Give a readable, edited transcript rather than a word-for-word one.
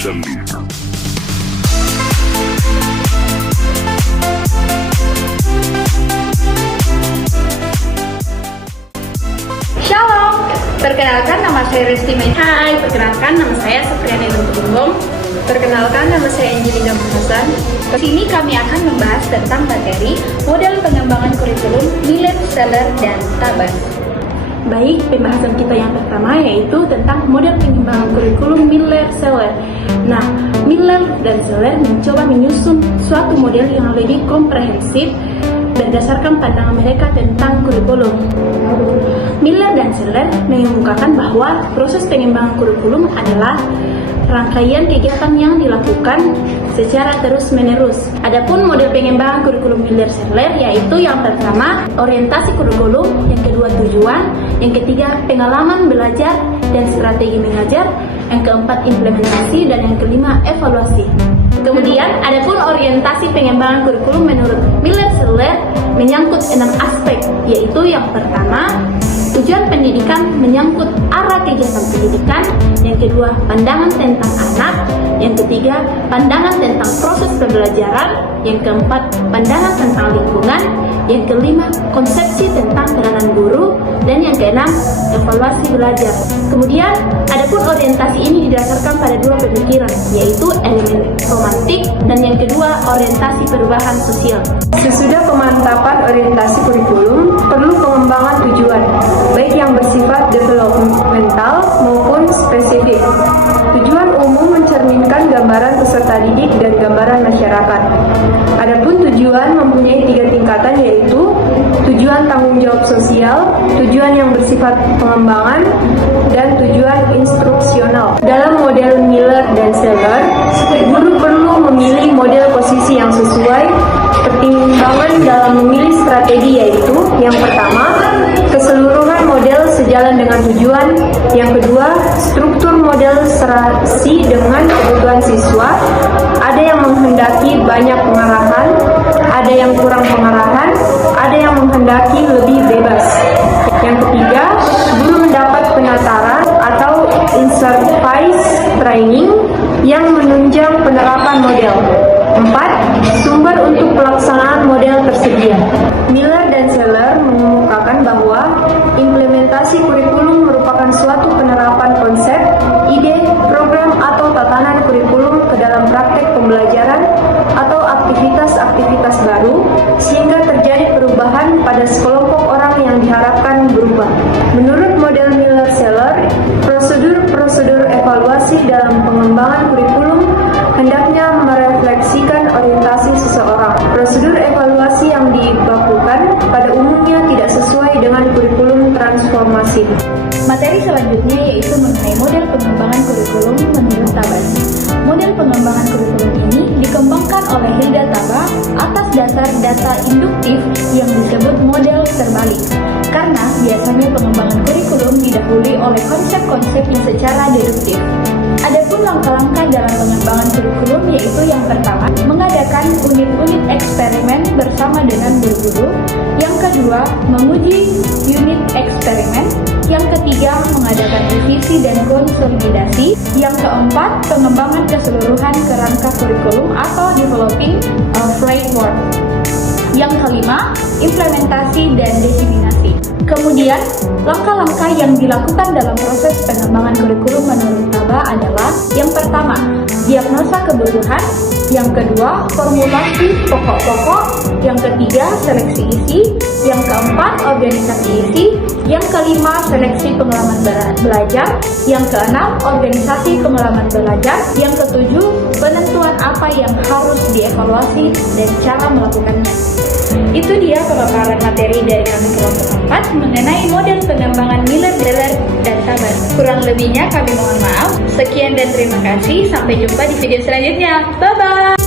Action. Shalom, perkenalkan nama saya Resti May. Hai, perkenalkan nama saya Supriyani Luntunggong. Perkenalkan nama saya Angelina Hasan. Di sini kami akan membahas tentang materi model pengembangan kurikulum Miller, Seller, dan Tabas. Baik, pembahasan kita yang pertama yaitu tentang model pengembangan kurikulum Miller-Seller. Nah, Miller dan Seller mencoba menyusun suatu model yang lebih komprehensif berdasarkan pandangan mereka tentang kurikulum. Miller dan Seller mengemukakan bahwa proses pengembangan kurikulum adalah rangkaian kegiatan yang dilakukan secara terus-menerus. Adapun model pengembangan kurikulum Miller-Seller yaitu yang pertama orientasi kurikulum, yang kedua tujuan, yang ketiga pengalaman belajar dan strategi mengajar, yang keempat implementasi, dan yang kelima evaluasi. Kemudian, adapun orientasi pengembangan kurikulum menurut Miller-Seller menyangkut 6 aspek, yaitu yang pertama, tujuan pendidikan menyangkut arah kegiatan pendidikan, yang kedua, pandangan tentang anak, yang ketiga, pandangan tentang proses pembelajaran, yang keempat, pandangan tentang lingkungan, yang kelima, konsepsi tentang peranan guru, dan yang keenam, evaluasi belajar. Kemudian, adapun orientasi ini didasarkan pada dua pemikiran, yaitu elemen romantik dan yang kedua, orientasi perubahan sosial. Sesudah pemantapan orientasi kurikulum, perlu pengembangan tujuan, baik yang bersifat developmental maupun spesifik. Tujuan umum mencerminkan gambaran peserta didik dan gambaran masyarakat. Adapun tujuan mempunyai 3 tingkatan, yaitu tujuan tanggung jawab sosial, tujuan yang bersifat pengembangan, dan tujuan instruksional. Dalam model Miller dan Seller, guru perlu memilih model posisi yang sesuai. Pertimbangan dalam memilih strategi yaitu yang pertama, keseluruhan model sejalan dengan tujuan, yang kedua, struktur model serasi dengan kebutuhan siswa, ada yang menghendaki banyak pengarahan, ada yang kurang pengarahan, ada yang menghendaki lebih bebas. Yang ketiga, guru mendapat penataran atau in-service training yang menunjang penerapan model. 4. Sumber untuk pelaksanaan model tersedia. Miller dan Seller mengemukakan bahwa implementasi kurikulum merupakan suatu penerapan konsep, ide, program atau tatanan kurikulum ke dalam praktek pembelajaran atau aktivitas-aktivitas baru sehingga terjadi perubahan pada sekelompok orang yang diharapkan berubah. Menurut model Miller-Seller, prosedur-prosedur evaluasi dalam pengembangan kurikulum hendaknya merefleksikan orientasi seseorang. Prosedur evaluasi yang dibakukan pada umumnya tidak sesuai dengan kurikulum transformasi. Materi selanjutnya yaitu mengenai model pengembangan kurikulum menurut Tabas. Model pengembangan kurikulum ini dikembangkan oleh Hilda Taba atas dasar data induktif yang disebut model terbalik. Karena biasanya pengembangan kurikulum didahului oleh konsep-konsep yang secara deduktif. Adapun langkah-langkah dalam pengembangan kurikulum yaitu yang pertama, mengadakan unit-unit eksperimen bersama dengan guru-guru. Yang kedua, menguji unit eksperimen. Yang ketiga, mengadakan revisi dan konsolidasi. Yang keempat, pengembangan keseluruhan kerangka kurikulum atau developing a framework. Yang kelima, implementasi dan diseminasi. Kemudian, langkah-langkah yang dilakukan dalam proses pengembangan kurikulum menurut Taba adalah yang pertama, diagnosa kebutuhan, yang kedua, formulasi pokok-pokok, yang ketiga, seleksi isi, yang keempat, organisasi isi, yang kelima, seleksi pengalaman belajar, yang keenam, organisasi pengalaman belajar, yang ketujuh, penentuan apa yang harus dievaluasi dan cara melakukannya. Itu dia pemaparan materi dari kami kelompok 4 mengenai model pengembangan Miller, Seller, dan Tabas. Kurang lebihnya kami mohon maaf. Sekian dan terima kasih. Sampai jumpa di video selanjutnya. Bye-bye!